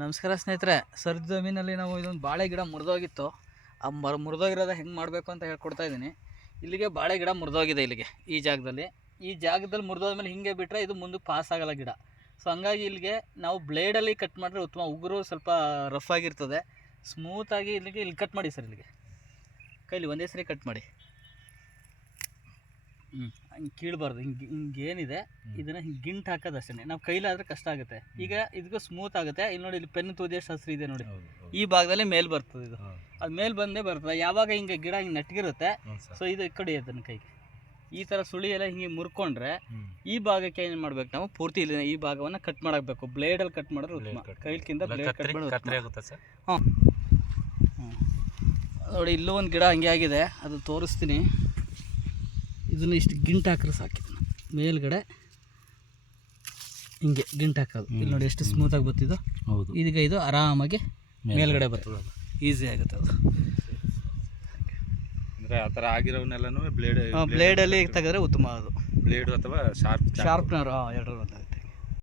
ನಮಸ್ಕಾರ ಸ್ನೇಹಿತರೆ. ಸರ್ಜ್ ಜಮೀನಲ್ಲಿ ನಾವು ಇದೊಂದು ಬಾಳೆ ಗಿಡ ಮುರಿದೋಗಿತ್ತು. ಆ ಮುರಿದೋಗಿರೋದ ಹೆಂಗೆ ಮಾಡಬೇಕು ಅಂತ ಹೇಳ್ಕೊಡ್ತಾ ಇದ್ದೀನಿ. ಇಲ್ಲಿಗೆ ಬಾಳೆ ಗಿಡ ಮುರಿದೋಗಿದೆ. ಇಲ್ಲಿಗೆ ಈ ಜಾಗದಲ್ಲಿ ಮುರಿದೋದ್ಮೇಲೆ ಹಿಂಗೆ ಬಿಟ್ಟರೆ ಇದು ಮುಂದಕ್ಕೆ ಪಾಸ್ ಆಗಲ್ಲ ಗಿಡ. ಸೊ ಹಂಗಾಗಿ ಇಲ್ಲಿಗೆ ನಾವು ಬ್ಲೇಡಲ್ಲಿ ಕಟ್ ಮಾಡಿದ್ರೆ ಉತ್ತಮ. ಉಗುರು ಸ್ವಲ್ಪ ರಫ್ ಆಗಿರ್ತದೆ. ಸ್ಮೂತಾಗಿ ಇಲ್ಲಿ ಕಟ್ ಮಾಡಿ ಸರ್. ಇಲ್ಲಿಗೆ ಕೈಲಿ ಒಂದೇ ಸರಿ ಕಟ್ ಮಾಡಿ. ಹಂಗೆ ಕೀಳಬಾರ್ದು. ಹಿಂಗೇನಿದೆ ಇದನ್ನು ಹಿಂಗೆ ಗಿಂಟ್ ಹಾಕೋದು ಅಷ್ಟೇ. ನಾವು ಕೈಲಾದರೆ ಕಷ್ಟ ಆಗುತ್ತೆ. ಈಗ ಇದಕ್ಕೂ ಸ್ಮೂತ್ ಆಗುತ್ತೆ. ಇಲ್ಲಿ ನೋಡಿ, ಇಲ್ಲಿ ಪೆನ್ ತೂದಿಯಷ್ಟು ಹಸಿರು ಇದೆ ನೋಡಿ. ಈ ಭಾಗದಲ್ಲಿ ಮೇಲೆ ಬರ್ತದೆ. ಇದು ಅದು ಮೇಲೆ ಬಂದೇ ಬರ್ತದೆ. ಯಾವಾಗ ಹಿಂಗೆ ಗಿಡ ಹಿಂಗೆ ನೆಟ್ಟಗಿರುತ್ತೆ, ಸೊ ಇದು ಕಡೆ ಅದನ್ನು ಕೈಗೆ ಈ ಥರ ಸುಳಿ ಎಲ್ಲ ಹಿಂಗೆ ಮುರ್ಕೊಂಡ್ರೆ ಈ ಭಾಗಕ್ಕೆ ಏನು ಮಾಡ್ಬೇಕು, ನಾವು ಪೂರ್ತಿ ಇಲ್ಲಿ ಈ ಭಾಗವನ್ನು ಕಟ್ ಮಾಡಬೇಕು. ಬ್ಲೇಡಲ್ಲಿ ಕಟ್ ಮಾಡಿದ್ರೆ ಉತ್ತಮ. ಕೈಲಿಂದ ಬ್ಲೇಡ್ ಕಟ್ ಮಾಡೋದು. ಹಾಂ ನೋಡಿ, ಇಲ್ಲೂ ಒಂದು ಗಿಡ ಹಂಗೆ ಆಗಿದೆ. ಅದು ತೋರಿಸ್ತೀನಿ. ಇದನ್ನು ಇಷ್ಟು ಗಿಂಟ್ ಹಾಕಿದ್ರೆ ಸಾಕಿದ್ದು ಮೇಲ್ಗಡೆ ಹಿಂಗೆ ಗಿಂಟ್ ಹಾಕೋದು. ಇಲ್ಲಿ ನೋಡಿ ಎಷ್ಟು ಸ್ಮೂತಾಗಿ ಬರ್ತಿದ್ದು. ಹೌದು, ಇದೀಗ ಇದು ಆರಾಮಾಗಿ ಮೇಲ್ಗಡೆ ಬರ್ತದೆ. ಅದು ಈಸಿ ಆಗುತ್ತೆ. ಅದು ಅಂದರೆ ಆ ಥರ ಆಗಿರೋವನ್ನೆಲ್ಲನೂ ಬ್ಲೇಡಲ್ಲಿ ತೆಗೆದ್ರೆ ಉತ್ತಮ. ಅದು ಬ್ಲೇಡು ಅಥವಾ ಶಾರ್ಪ್ನರ್ ಎರಡರೂ